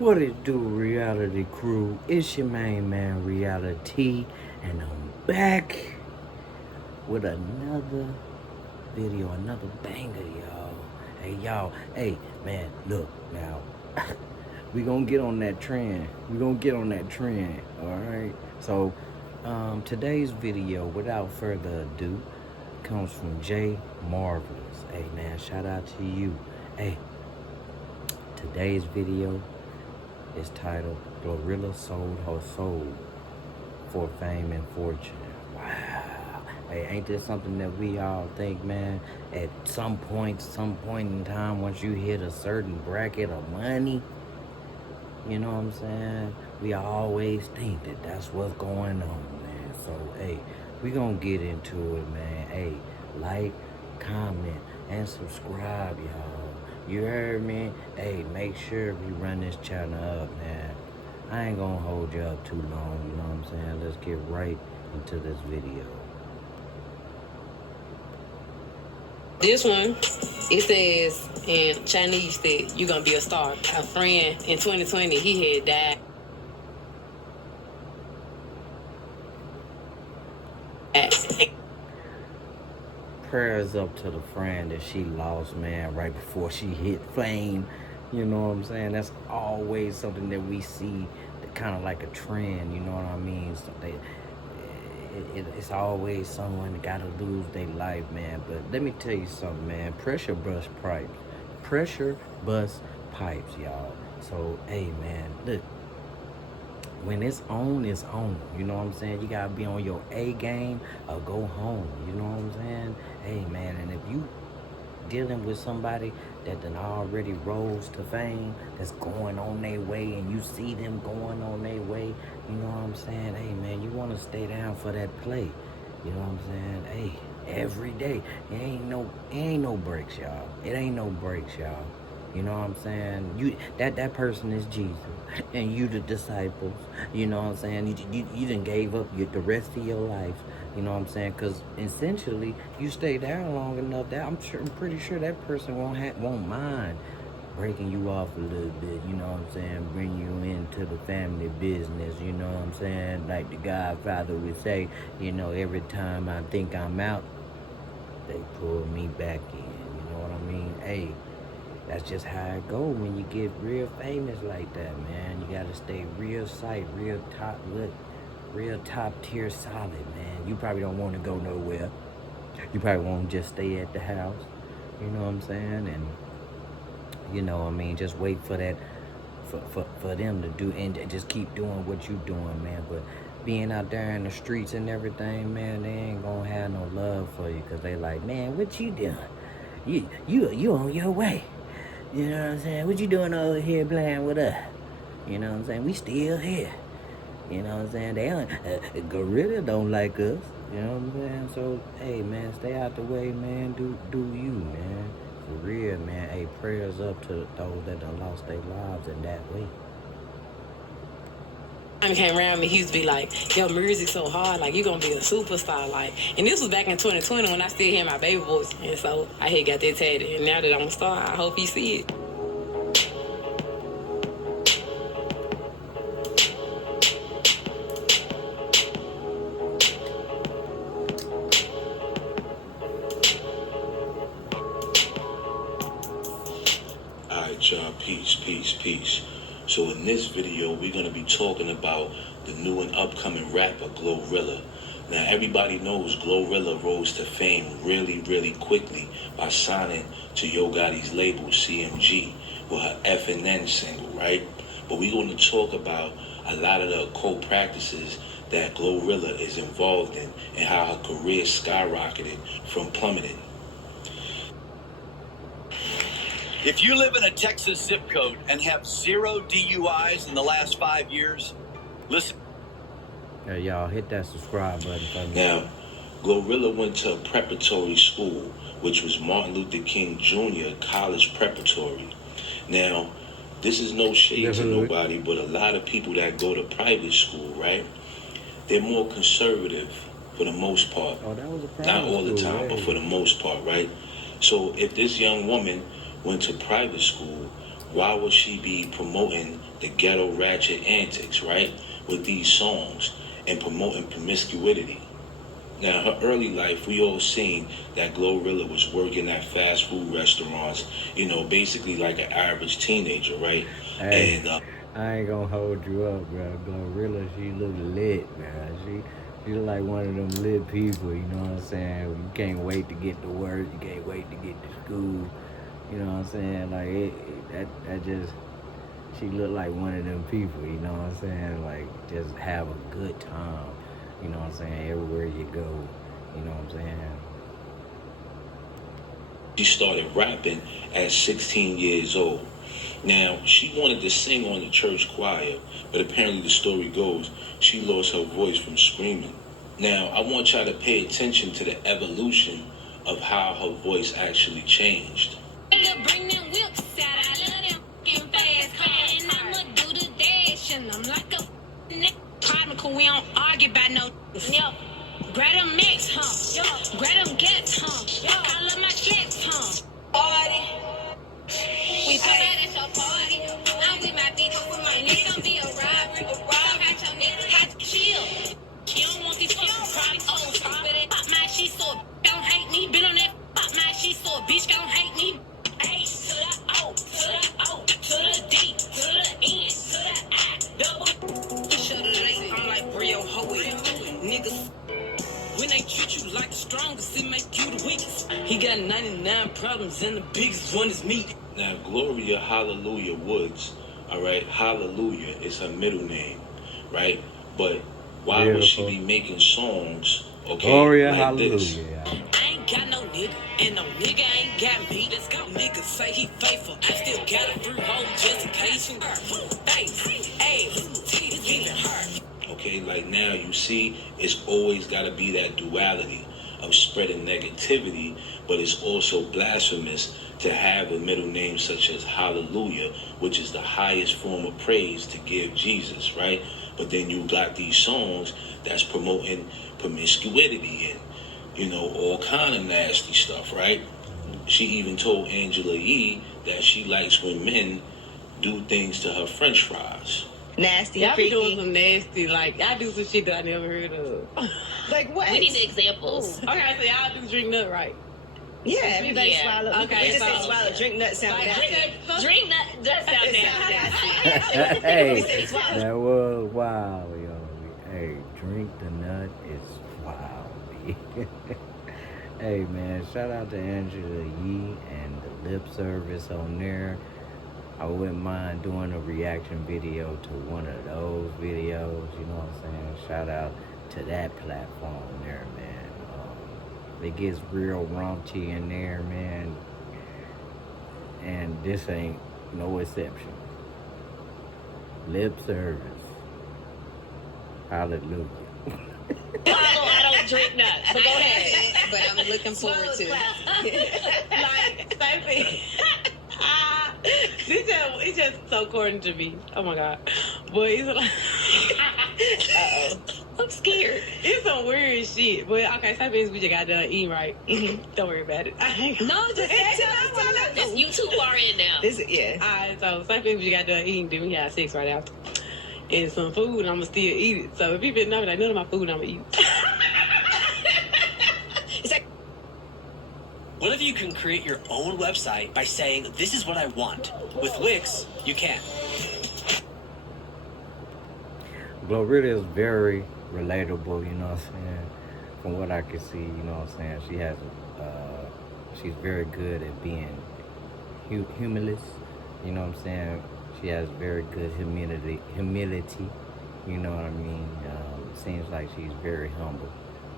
What it do, reality crew? It's your main man, Reality, and I'm back with another video, another banger, y'all. Hey, man, look, now, we gonna get on that trend. Alright? So, today's video, without further ado, comes from Jay Marvelous. Hey, man, shout out to you. Hey, today's video is titled Glorilla Sold Her Soul for Fame and Fortune. Wow. Hey, ain't this something that we all think, man? At some point in time, once you hit a certain bracket of money, you know what I'm saying? We always think that that's what's going on, man. So, hey, we gonna get into it, man. Hey, like, comment, and subscribe, y'all. You heard me? Hey, make sure we run this channel up, man. I ain't gonna hold you up too long, you know what I'm saying? Let's get right into this video. This one, it says in Chinese that you're gonna be a star. A friend in 2020, he had died. Prayers up to the friend that she lost, man, right before she hit fame. You know what I'm saying? That's always something that we see, kind of like a trend, you know what I mean? So it's always someone that gotta lose their life, man. But let me tell you something, man. Pressure bust pipes, y'all. So, hey, man, look. When it's on, it's on. You know what I'm saying? You gotta be on your A game or go home. You know what I'm saying? Hey, man, and if you dealing with somebody that done already rose to fame, that's going on their way, and you see them going on their way, you know what I'm saying? Hey, man, you want to stay down for that play. You know what I'm saying? Hey, every day. It ain't no breaks, y'all. It ain't no breaks, y'all. You know what I'm saying? You that person is Jesus, and you the disciples. You know what I'm saying? You done gave up the rest of your life. You know what I'm saying? Because essentially, you stay down long enough that I'm pretty sure that person won't mind breaking you off a little bit. You know what I'm saying? Bring you into the family business. You know what I'm saying? Like the Godfather would say. You know, every time I think I'm out, they pull me back in. You know what I mean? Hey. That's just how it go when you get real famous like that, man. You gotta stay real top tier solid, man. You probably don't want to go nowhere. You probably won't just stay at the house. You know what I'm saying? And you know what I mean, just wait for that for them to do and just keep doing what you doing, man. But being out there in the streets and everything, man, they ain't gonna have no love for you, because they like, man, what you doing? You on your way. You know what I'm saying? What you doing over here playing with us? You know what I'm saying? We still here. You know what I'm saying? They don't, Glorilla don't like us. You know what I'm saying? So, hey, man, stay out the way, man. Do you, man. For real, man. Hey, prayers up to those that done lost their lives in that way. He came around me, he used to be like, yo, music so hard, like, you gonna be a superstar, like. And this was back in 2020 when I still hear my baby voice. And so I had got that tatted. And now that I'm a star, I hope he see it. Alright, y'all, peace. So in this video, we're going to be talking about the new and upcoming rapper, Glorilla. Now, everybody knows Glorilla rose to fame really quickly by signing to Yo Gotti's label, CMG, with her FNN single, right? But we're going to talk about a lot of the occult practices that Glorilla is involved in and how her career skyrocketed from plummeting. If you live in a Texas zip code and have 0 DUIs in the last 5 years, listen. Hey, y'all, hit that subscribe button for me. Now, Glorilla went to a preparatory school, which was Martin Luther King Jr. College Preparatory. Now, this is no shade to nobody, but a lot of people that go to private school, right, they're more conservative for the most part. Oh, that was a private Not all the school, time, but for the most part, right? So if this young woman went to private school, why would she be promoting the ghetto ratchet antics, right, with these songs and promoting promiscuity? Now, her early life, we all seen that Glorilla was working at fast food restaurants, you know, basically like an average teenager, right? Hey, And I ain't gonna hold you up, bro. Glorilla, she look lit, man. She look like one of them lit people, you know what I'm saying? You can't wait to get to work, you can't wait to get to school, you know what I'm saying? Like, that just, she look like one of them people, you know what I'm saying? Like, just have a good time, you know what I'm saying? Everywhere you go, you know what I'm saying? she started rapping at 16 years old. Now, she wanted to sing on the church choir, but apparently the story goes she lost her voice from screaming. Now, I want y'all to pay attention to the evolution of how her voice actually changed. Bring them whips out. I love them fucking fast cars. And I'ma do the dash. And I'm like a partner, cause we don't argue about no. Yep. Grab them mix, huh? Yep. Grab them gets, huh? Yep. I love my checks, huh? Party. We pay at your party. I'm with my bitch. It's gonna be a robbery. Somehow your niggas had to chill. She don't want these fucking problems. Oh, stop it. Pop my shit so don't hate me. Been on that pop my shit so a bitch don't hate me. A to the O, to the O, to the D, to the N, to the I, double. Shut it, I'm like real hoe. Niggas, when they treat you like the strongest, it make you the weakest. He got 99 problems and the biggest one is me. Now, Gloria Hallelujah Woods, all right, Hallelujah is her middle name, right? But why would she be making songs, okay, Gloria, like hallelujah. this? I ain't got no nigga, and no nigga ain't got me. Let's go. Niggas say he faithful. I still got a fruit hole just in case you hurt. Face, ass, teeth, even hurt. Okay, like now you see, it's always got to be that duality of spreading negativity, but it's also blasphemous to have a middle name such as Hallelujah, which is the highest form of praise to give Jesus, right? But then you got these songs that's promoting promiscuity and, you know, all kind of nasty stuff, right? She even told Angela Yee that she likes when men do things to her french fries. Nasty, Y'all be freaky. doing some nasty, like, I do some shit that I never heard of. Like what? We need examples. Okay, so y'all do drink nut, right? Yeah, we like Yeah. swallow. Okay, We just say so- swallow. Drink nut sound nasty. Drink nut does sound It sounds nasty. nasty. Hey, We say swallow. that was wild, yo. Hey, drink the nut is wild. Hey, man, shout out to Angela Yee and the lip service on there. I wouldn't mind doing a reaction video to one of those videos, you know what I'm saying? Shout out to that platform there, man. It gets real raunchy in there, man. And this ain't no exception. Lip service. Hallelujah. I don't drink nuts, but go ahead. But I'm looking forward to it. Like, same thing. It's just so corny to me. Oh my god. But it's like I'm scared. it's some weird shit. But okay, same thing as we just got done eating, right? Don't worry about it. No, just Just you too far in now. This, yeah. Alright, so same thing as we got done eating, then we had sex right after. And some food, I'ma still eat it. So if people know that none of my food I'ma eat. It's like What if you can create your own website by saying, this is what I want? With Wix, you can. Glorilla is very relatable, you know what I'm saying? From what I can see, you know what I'm saying? She has, she's very good at being humorless, you know what I'm saying? She has very good humility, you know what I mean? Seems like she's very humble.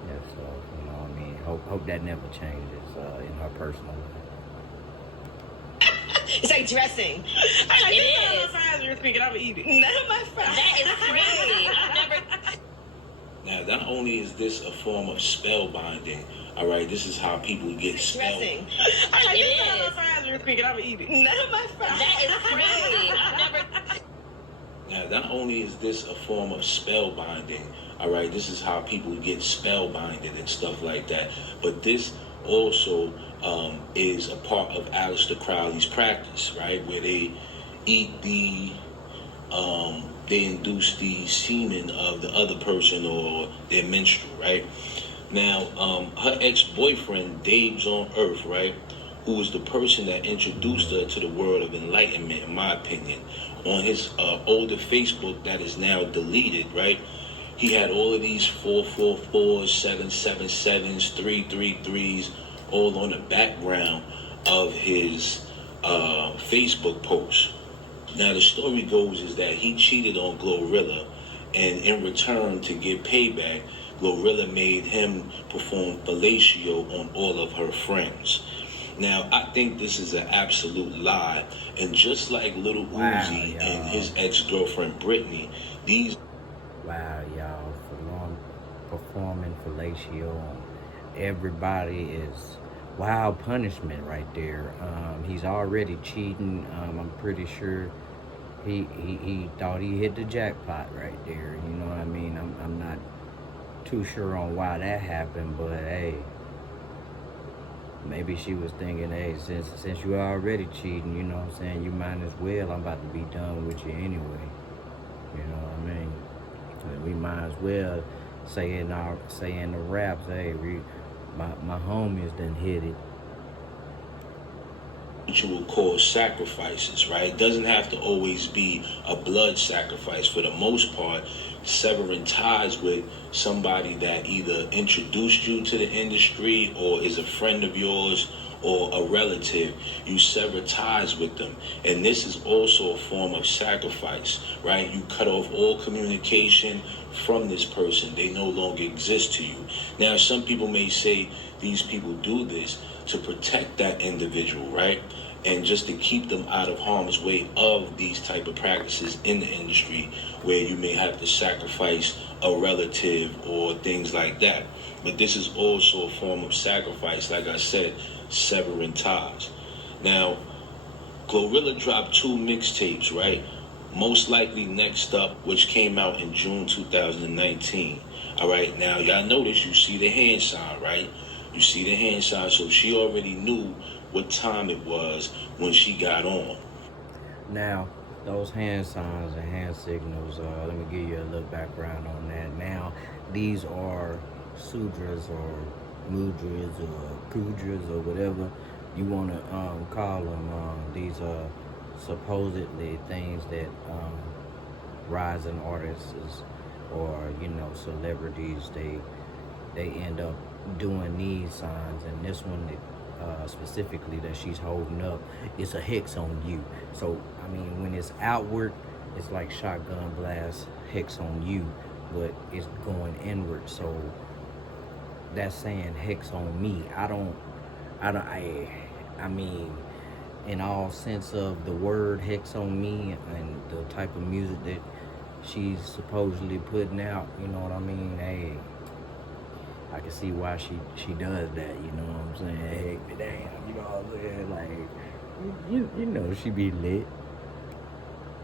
Yeah, so, you know what I mean? Hope that never changes in her personal life. it's like dressing. I like It this is. is. Fries real quick and I'ma eat it. None of my fries. That is crazy. I've never. Now, not only is this a form of spellbinding, all right, this is how people get spelled. Dressing. I like It this is. fries real quick and I'ma eat it. None of my fries. That is crazy. I've never. Now, not only is this a form of spellbinding, all right, this is how people get spellbinded and stuff like that, but this also is a part of Aleister Crowley's practice, right, where they eat they induce the semen of the other person or their menstrual, right? Now, her ex-boyfriend, Dave's on Earth, right, who was the person that introduced her to the world of enlightenment, in my opinion, on his older Facebook that is now deleted, right? He had all of these 444s, 777s, 333s, all on the background of his Facebook post. Now, the story goes is that he cheated on Glorilla, and in return to get payback, Glorilla made him perform fellatio on all of her friends. Now, I think this is an absolute lie, and just like Little Uzi and his ex-girlfriend Brittany, these... Wow, y'all, performing fellatio on everybody is wild punishment right there. He's already cheating. I'm pretty sure he thought he hit the jackpot right there. You know what I mean? I'm not too sure on why that happened, but hey, maybe she was thinking, hey, since you already cheating, you know what I'm saying, you might as well. I'm about to be done with you anyway. You know what I mean? We might as well say in the raps, hey, my homies done hit it. What you would call sacrifices, right? It doesn't have to always be a blood sacrifice. For the most part, severing ties with somebody that either introduced you to the industry or is a friend of yours or a relative, you sever ties with them. And this is also a form of sacrifice, right? You cut off all communication from this person. They no longer exist to you. Now, some people may say these people do this to protect that individual, right? And just to keep them out of harm's way of these type of practices in the industry where you may have to sacrifice a relative or things like that. But this is also a form of sacrifice, like I said, severing ties. Now, Glorilla dropped 2 mixtapes, right? Most likely Next Up, which came out in June 2019. All right, now y'all notice you see the hand sign, right? You see the hand sign, so she already knew what time it was when she got on. Now, those hand signs and hand signals, let me give you a little background on that. Now, these are sudras or mudras or kudras or whatever you want to call them. These are supposedly things that rising artists or, you know, celebrities, they end up doing these signs, and this one specifically that she's holding up is a hex on you. So I mean, when it's outward, it's like shotgun blast hex on you, but it's going inward. So that's saying hex on me. I mean, in all sense of the word, hex on me, and the type of music that she's supposedly putting out, you know what I mean? Hey, I can see why she does that, you know what I'm saying? Hey, damn, you know what I'm saying? Like, you know, she be lit.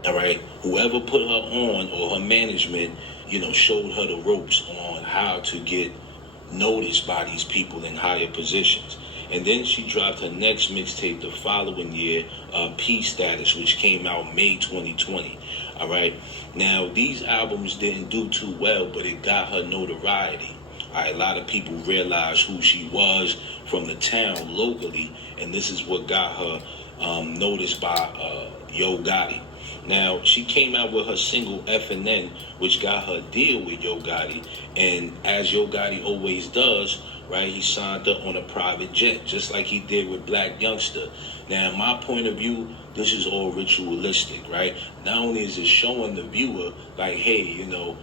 All right, whoever put her on or her management, you know, showed her the ropes on how to get noticed by these people in higher positions. And then she dropped her next mixtape the following year, Peace Status, which came out May 2020. All right, now these albums didn't do too well, but it got her notoriety. All right, a lot of people realized who she was from the town locally, and this is what got her noticed by Yo Gotti. Now, she came out with her single FNN, which got her a deal with Yo Gotti, and as Yo Gotti always does, right, he signed her on a private jet, just like he did with Black Youngster. Now, in my point of view, this is all ritualistic, right? Not only is it showing the viewer, like, hey, you know,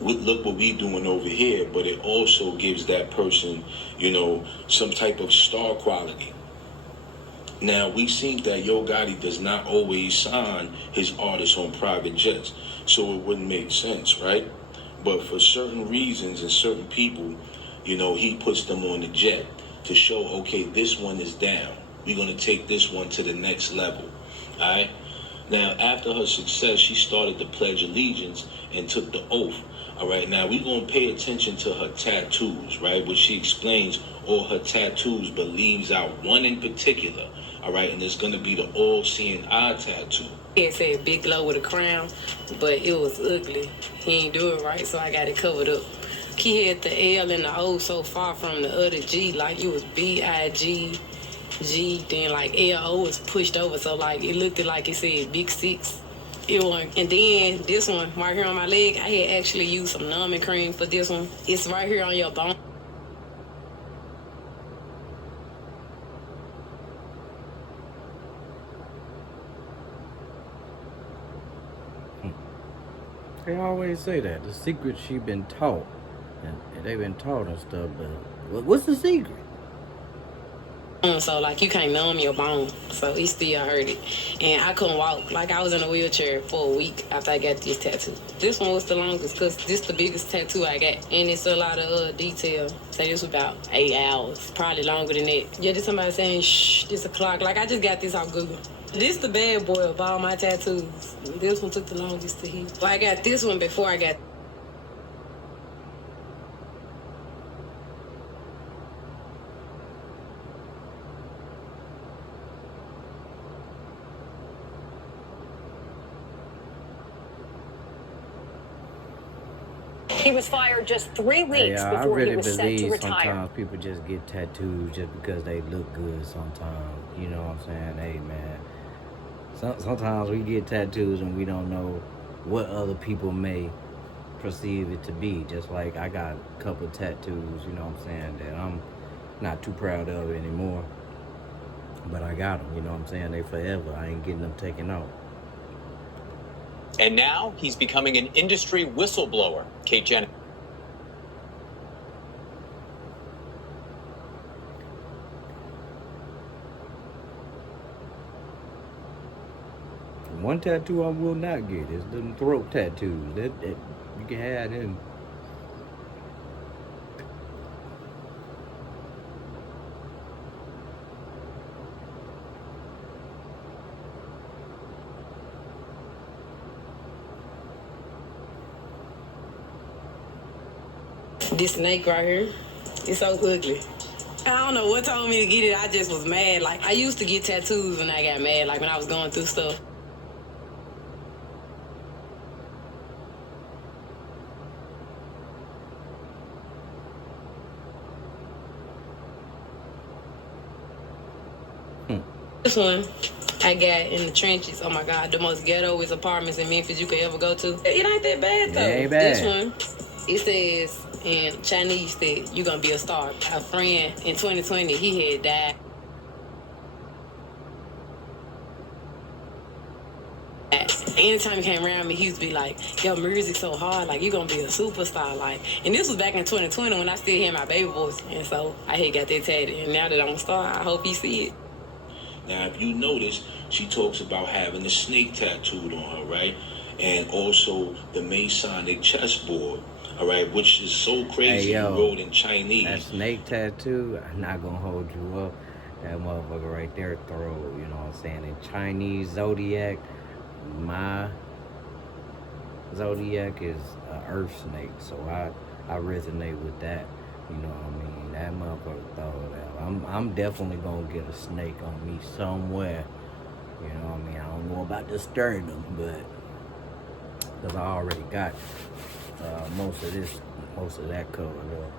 look what we doing over here, but it also gives that person, you know, some type of star quality. Now, we've seen that Yo Gotti does not always sign his artists on private jets, so it wouldn't make sense, right? But for certain reasons and certain people, you know, he puts them on the jet to show, okay, this one is down. We're going to take this one to the next level, all right? Now, after her success, she started to pledge allegiance and took the oath. All right, now we're going to pay attention to her tattoos, right? Which she explains all her tattoos, but leaves out one in particular, All right, and it's gonna be the all-seeing eye tattoo. It said Big Glow with a crown, but it was ugly. He ain't do it right, so I got it covered up. He had the L and the O so far from the other G, like it was B-I-G-G, then like L-O was pushed over, so like it looked like it said Big Six. It wasn't. And then this one right here on my leg, I had actually used some numbing cream for this one. It's right here on your bone. They always say that the secret she been taught, and they've been taught and stuff. But what's the secret? So like you can't numb your bone, so it still hurt it, and I couldn't walk. Like I was in a wheelchair for a week after I got this tattoo. This one was the longest because this the biggest tattoo I got, and it's a lot of detail. So this was about 8 hours, probably longer than that. Yeah, just somebody saying shh, this a clock. Like I just got this off Google. This the bad boy of all my tattoos. This one took the longest to heal. Well, I got this one before I got. He was fired just 3 weeks I before really he was set to believe retire. sometimes people just get tattoos just because they look good sometimes. You know what I'm saying? Hey, man. Sometimes we get tattoos and we don't know what other people may perceive it to be. Just like I got a couple of tattoos, you know what I'm saying, that I'm not too proud of anymore. But I got them, you know what I'm saying? They forever. I ain't getting them taken out. And now he's becoming an industry whistleblower. Kate Jennings. One tattoo I will not get is them throat tattoos. That you can have them. This snake right here, it's so ugly. I don't know what told me to get it. I just was mad. Like I used to get tattoos when I got mad, like when I was going through stuff. This one I got in the trenches. Oh my God, the most ghettoest apartments in Memphis you could ever go to. It ain't that bad though. It ain't bad. This one, it says in Chinese that you gonna be a star. A friend in 2020, he had died. Anytime he came around me, he used to be like, yo, music's so hard, like, you gonna be a superstar, like. And this was back in 2020 when I still had my baby voice, and so I had got that tatted. And now that I'm a star, I hope he see it. Now, if you notice, she talks about having a snake tattooed on her, right? And also the Masonic chessboard, all right, which is so crazy. Hey, yo, you wrote in Chinese. That snake tattoo, I'm not gonna hold you up. That motherfucker right there, throw, you know what I'm saying? In Chinese zodiac, my zodiac is an earth snake, so I resonate with that. You know what I mean? That motherfucker throw it out. I'm definitely gonna get a snake on me somewhere. You know what I mean? I don't know about the sternum, but because I already got most of that covered up.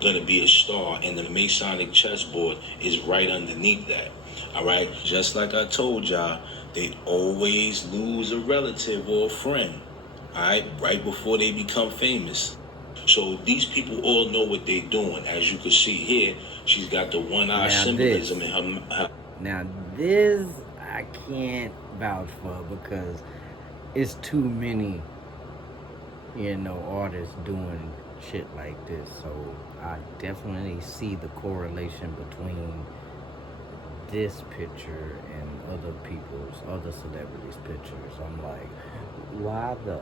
Gonna be a star, and the Masonic chessboard is right underneath that. All right, just like I told y'all, they always lose a relative or a friend. All right before they become famous. So these people all know what they're doing. As you can see here, she's got the one eye symbolism in her. Now this I can't vouch for because it's too many, you know, artists doing shit like this. So I definitely see the correlation between this picture and other celebrities' pictures. I'm like, why the?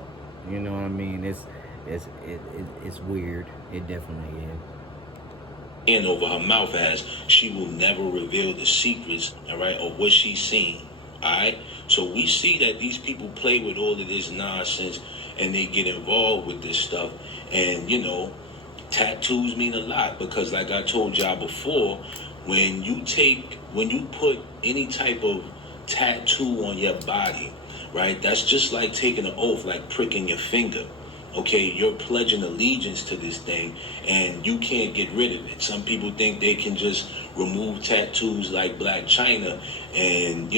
You know what I mean? It's weird. It definitely is. And over her mouth as she will never reveal the secrets, all right, of what she's seen. All right, so we see that these people play with all of this nonsense and they get involved with this stuff. And you know, tattoos mean a lot because, like I told y'all before, When you put any type of tattoo on your body, right? That's just like taking an oath, like pricking your finger. Okay, you're pledging allegiance to this thing, and you can't get rid of it. Some people think they can just remove tattoos like Black China and,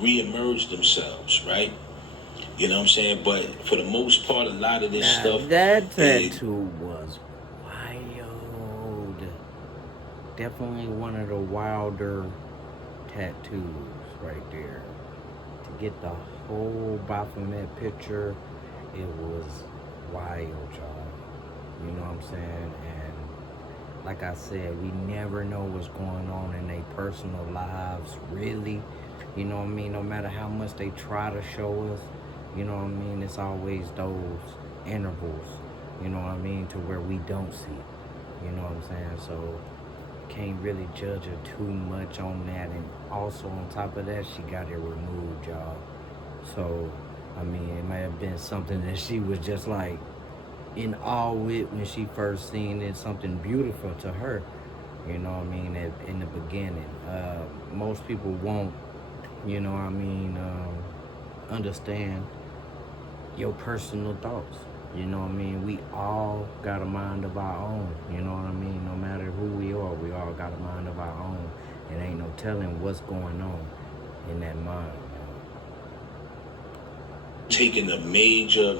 re-emerge themselves, right? You know what I'm saying? But for the most part, a lot of this stuff... That tattoo was wild. Definitely one of the wilder tattoos right there. To get the whole Baphomet picture, it was wild, y'all. You know what I'm saying? And like I said, we never know what's going on in their personal lives, really. You know what I mean? No matter how much they try to show us, you know what I mean? It's always those intervals, you know what I mean, to where we don't see. You know what I'm saying? So can't really judge her too much on that. And also on top of that, she got it removed, y'all. So I mean, it might have been something that she was just like in awe with when she first seen it, something beautiful to her. You know what I mean? In the beginning, most people won't, you know what I mean, understand your personal thoughts. You know what I mean? We all got a mind of our own. You know what I mean? No matter who we all got a mind of our own. And ain't no telling what's going on in that mind. Taking a major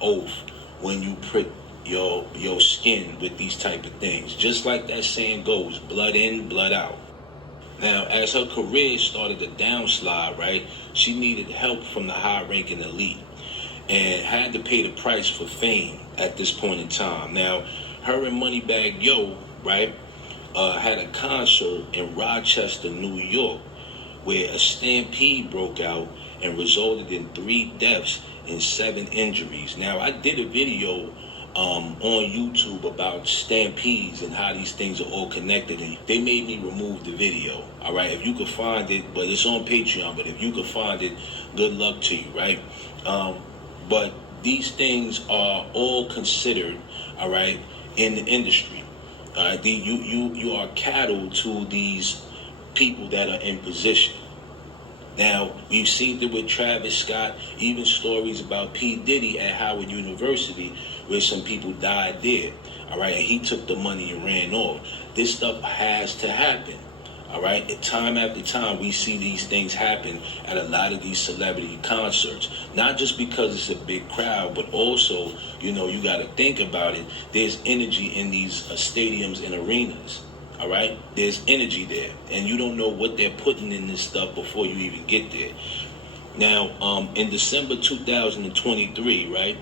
oath when you prick your skin with these type of things. Just like that saying goes, blood in, blood out. Now, as her career started to downslide, right, she needed help from the high-ranking elite and had to pay the price for fame at this point in time. Now, her and Moneybagg Yo, right, had a concert in Rochester, New York, where a stampede broke out and resulted in 3 deaths and 7 injuries. Now, I did a video on YouTube about stampedes and how these things are all connected, and they made me remove the video. All right, if you could find it, but it's on Patreon, but if you could find it, good luck to you, right? But these things are all considered, all right, in the industry. All right, you are cattle to these people that are in position. Now, we've seen it with Travis Scott, even stories about P. Diddy at Howard University, where some people died there, all right, and he took the money and ran off. This stuff has to happen, all right? And time after time, we see these things happen at a lot of these celebrity concerts, not just because it's a big crowd, but also, you got to think about it. There's energy in these stadiums and arenas. All right, there's energy there, and you don't know what they're putting in this stuff before you even get there. Now, in December 2023, right,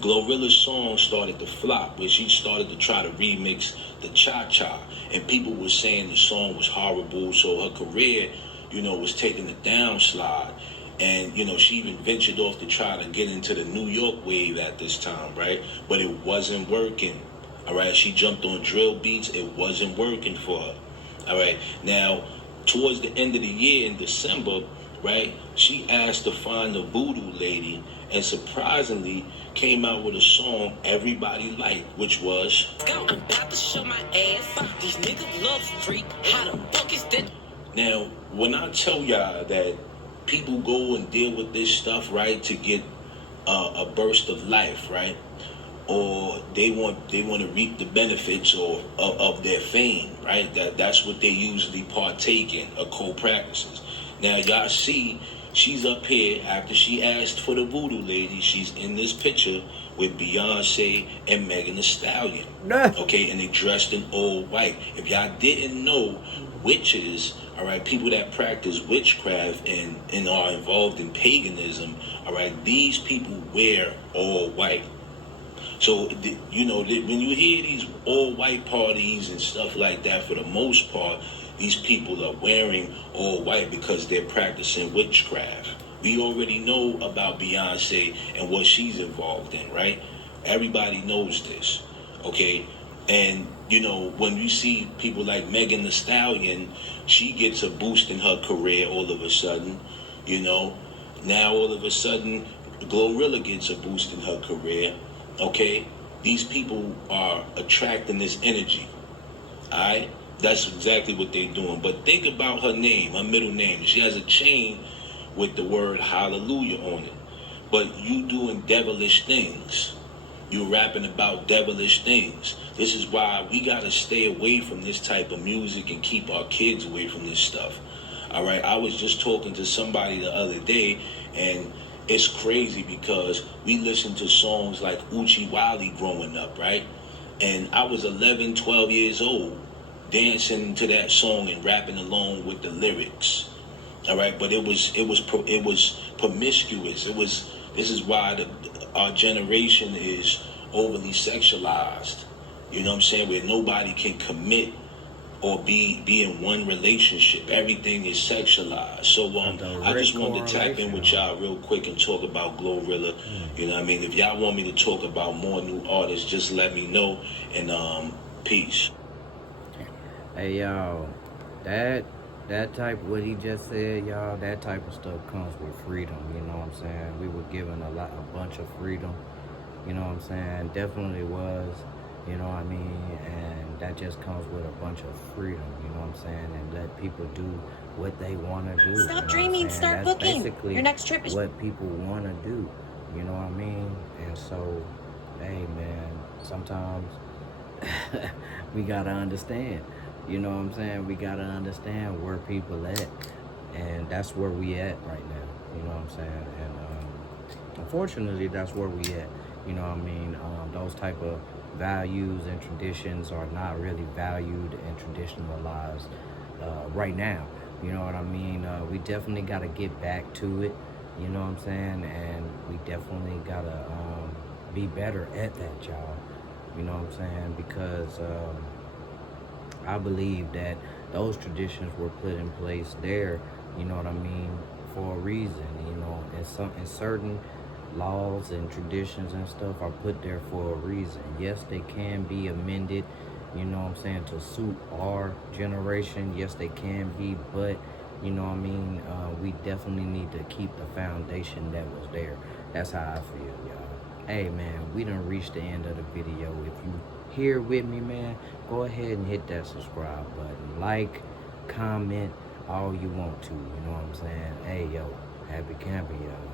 Glorilla's song started to flop, where she started to try to remix the Cha-Cha, and people were saying the song was horrible, so her career, was taking a downslide. And, she even ventured off to try to get into the New York wave at this time, right? But it wasn't working. All right, she jumped on drill beats. It wasn't working for her. All right, now, towards the end of the year in December, right, she asked to find the voodoo lady and surprisingly came out with a song everybody liked, which was... I'm about to show my ass. These niggas love freak. How the fuck is that? Now, when I tell y'all that people go and deal with this stuff, right, to get a burst of life, right, or they want to reap the benefits of their fame, right? That's what they usually partake in, occult practices. Now, y'all see, she's up here after she asked for the voodoo lady. She's in this picture with Beyonce and Megan Thee Stallion. Okay, and they dressed in all white. If y'all didn't know, witches, all right, people that practice witchcraft and are involved in paganism, all right, these people wear all white. So, when you hear these all-white parties and stuff like that, for the most part, these people are wearing all white because they're practicing witchcraft. We already know about Beyonce and what she's involved in, right? Everybody knows this, okay? And, when you see people like Megan Thee Stallion, she gets a boost in her career all of a sudden, Now, all of a sudden, Glorilla gets a boost in her career. Okay, these people are attracting this energy, all right? That's exactly what they're doing. But think about her name, her middle name. She has a chain with the word hallelujah on it. But you doing devilish things. You rapping about devilish things. This is why we gotta stay away from this type of music and keep our kids away from this stuff. All right, I was just talking to somebody the other day, and it's crazy because we listened to songs like Uchi Wally growing up, right? And I was 11, 12 years old, dancing to that song and rapping along with the lyrics. All right, but it was promiscuous. This is why our generation is overly sexualized. You know what I'm saying? Where nobody can commit or be in one relationship. Everything is sexualized. So I just wanted to tap in with y'all real quick and talk about Glorilla. You know what I mean? If y'all want me to talk about more new artists, just let me know. And peace. Hey y'all, that type, what he just said, y'all, that type of stuff comes with freedom. You know what I'm saying? We were given a bunch of freedom. You know what I'm saying? Definitely was. You know what I mean? And that just comes with a bunch of freedom, you know what I'm saying? And let people do what they want to do. Stop dreaming, start That's booking. basically Your next trip is what people want to do, you know what I mean? And so, hey man, sometimes we got to understand, you know what I'm saying? We got to understand where people at. And that's where we at right now, you know what I'm saying? And unfortunately, that's where we at, you know what I mean? Those type of values and traditions are not really valued and traditionalized right now. You know what I mean? We definitely got to get back to it. You know what I'm saying? And we definitely got to be better at that, y'all. You know what I'm saying? Because I believe that those traditions were put in place there, you know what I mean, for a reason. You know, and certain laws and traditions and stuff are put there for a reason. Yes, they can be amended, you know what I'm saying, to suit our generation. Yes, they can be, but you know what I mean, we definitely need to keep the foundation that was there. That's how I feel, y'all. Hey man, we done reached the end of the video. If you here with me, man, go ahead and hit that subscribe button. Like, comment, all you want to, you know what I'm saying? Hey yo, happy camping, y'all.